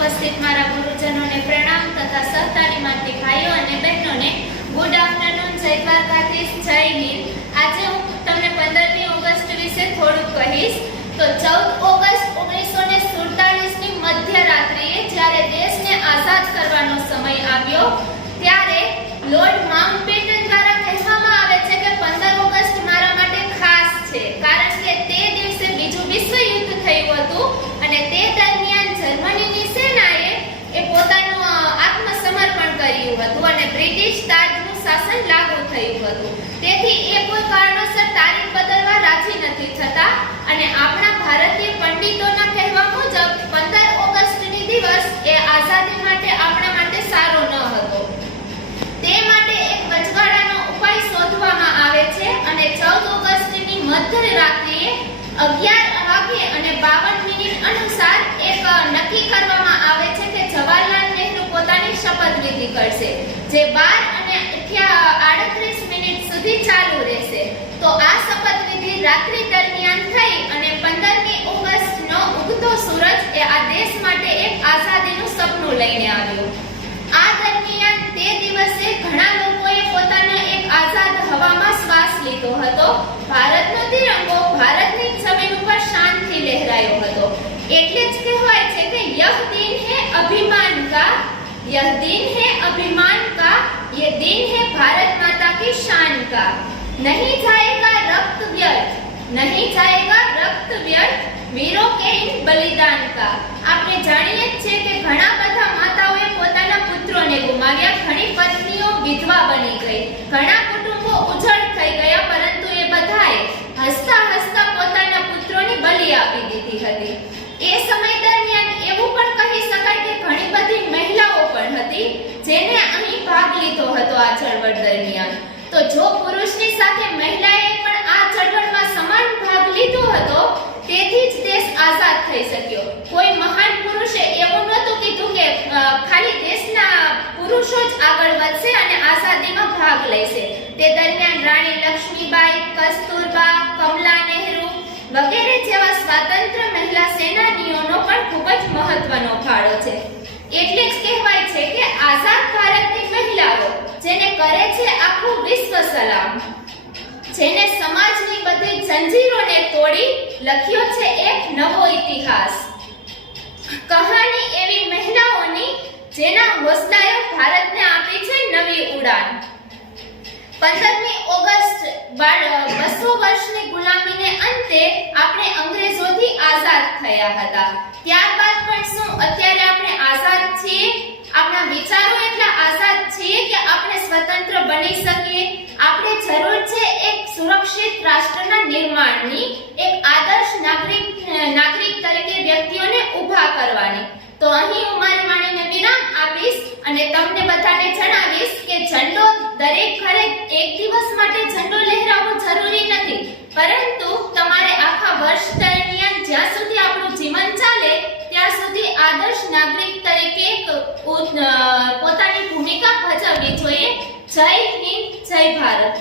ઉપસ્થિત મારા ગુરુજનોને પ્રણામ તથા સહતાલીમાર્થી ભાઈઓ અને બહેનોને ગુડ આફ્ટરનૂન, જય દ્વારકાધીશ, જય હિન્દ. આજે હું તમને 15મી ઓગસ્ટ વિશે થોડુંક કહીશ. તો 14 ઓગસ્ટ 1947 ની મધ્યરાત્રિએ જ્યારે દેશને આઝાદ કરવાનો સમય આવ્યો ત્યારે લોર્ડ માઉન્ટબેટન દ્વારા કહેવામાં આવે છે કે 15 ઓગસ્ટ મારા માટે ખાસ છે, કારણ કે તે દિવસે બીજું વિશ્વ યુદ્ધ થયું હતું અને તે દરમિયાન જર્મનીની સેનાએ પોતાનું આત્મસમર્પણ કર્યું હતું અને બ્રિટિશ તાજનું શાસન લાગુ થયું હતું. તેથી એ કોઈ કારણોસર તારીખ બદલવા રાજી નથી થતા અને આપણા ભારતીય પંડિતોના કહેવા મુજબ 15 ઓગસ્ટની દિવસ એ આઝાદી માટે આપણા માટે સારો ન હતો. તે માટે એક વચગાળાનો ઉપાય શોધવામાં આવે છે અને 14 ઓગસ્ટની મધ્યરાત્રિએ 11 વાગ્યે અને 52 મિનિટ અનુસાર એક નક્કી કરવામાં આવે છે કે જવાહરલાલ નહેરુ પોતાની શપથવિધિ કરશે, જે 12 અને 38 મિનિટ સુધી ચાલુ રહેશે. તો આ શપથવિધિ રાત્રિ દરમિયાન થઈ અને 15મી ઓગસ્ટનો ઉગતો સૂરજ એ આ દેશ માટે એક આઝાદીનું સપનું લઈને આવ્યો. આ દરમિયાન તે દિવસે ઘણા લોકોએ પોતાના એક આઝાદ હવામાં શ્વાસ લીધો હતો. ભારતનો તિરંગો ભારતની જમીન ઉપર શાનથી લહેરાયો હતો. એટલે જ કહેવાય છે કે યહ દિન હે અભિમાન કા, यह दिन है अभिमान का, ये दिन है भारत माता की शान का. नहीं जाएगा रक्त व्यर्थ, नहीं जाएगा रक्त व्यर्थ वीरों के इन बलिदान का. આપણે જાણીએ છીએ કે ઘણા બધા માતાઓએ પોતાના પુત્રોને ગુમાવ્યા, ઘણી પત્નીઓ વિધવા બની ગઈ, ઘણા કુટુંબો ઉજ્જડ થઈ ગયા, પરંતુ એ બધાએ હસતા હસતા પોતાના પુત્રોની બલિ આપી દીધી હતી. એ સમય દરમિયાન એવું પણ કહી શકાય કે ઘણી બધી મહિલાઓ પણ હતી જેને અહીં ભાગ લીધો હતો આ ચળવળ દરમિયાન. તો જો પુરુષની સાથે મહિલાએ પણ આ ચળવળમાં સમાન ભાગ લીધો હતો, તેથી જ દેશ આઝાદ થઈ શક્યો. કોઈ મહાન પુરુષે એવું નહોતું કીધું કે ખાલી દેશના પુરુષો જ આગળ વધશે અને આઝાદીમાં ભાગ લેશે. તે દરમિયાન રાણી લક્ષ્મીબાઈ, કસ્તુરબા, કમલા નહેરુ વગેરે જેવા સ્વાતંત્ર્ય મહિલા સેનાનીઓનો પણ ખૂબ જ મહત્વનો ફાળો છે. એટલે જ કહેવાય છે કે આઝાદ ભારતની મહિલાઓ જેને કરે છે આખું વિશ્વ સલામ, જેને સમાજની બધી જંજીરોને તોડી લખ્યો છે એક નવો ઇતિહાસ. કહાની એવી મહિલાઓની જેના હોસલાએ ભારતને આપી છે નવી ઉડાન. 15મી ઓગસ્ટ 200 વર્ષની ગુલામીને અંતે આપણે અંગ્રેજોથી આઝાદ થયા હતા. ત્યારબાદ પણ શું અત્યારે આપણે આઝાદ છીએ? આપણા વિચારો એટલા આઝાદ છીએ કે આપણે સ્વતંત્ર બની શકીએ? આપણે જરૂર છે એક સુરક્ષિત રાષ્ટ્રના નિર્માણની, એક આદર્શ નાગરિક તરીકે વ્યક્તિઓને ઊભા કરવાની. તો અહીં હું મારી વાણીને વિરામ આપીશ અને તમને બધાને જણાવીશ કે ઝંડો દરેક ઘરે એક દિવસ માટે ઝંડો લહેરાવવો જરૂરી નથી, પરંતુ તમારે આખા વર્ષ દરમિયાન જ્યાં સુધી આપણું જીવન ચાલે ત્યાં સુધી આદર્શ નાગરિક તરીકે પોતાની ભૂમિકા ભજવવી જોઈએ. જય હિન્દ, જય ભારત.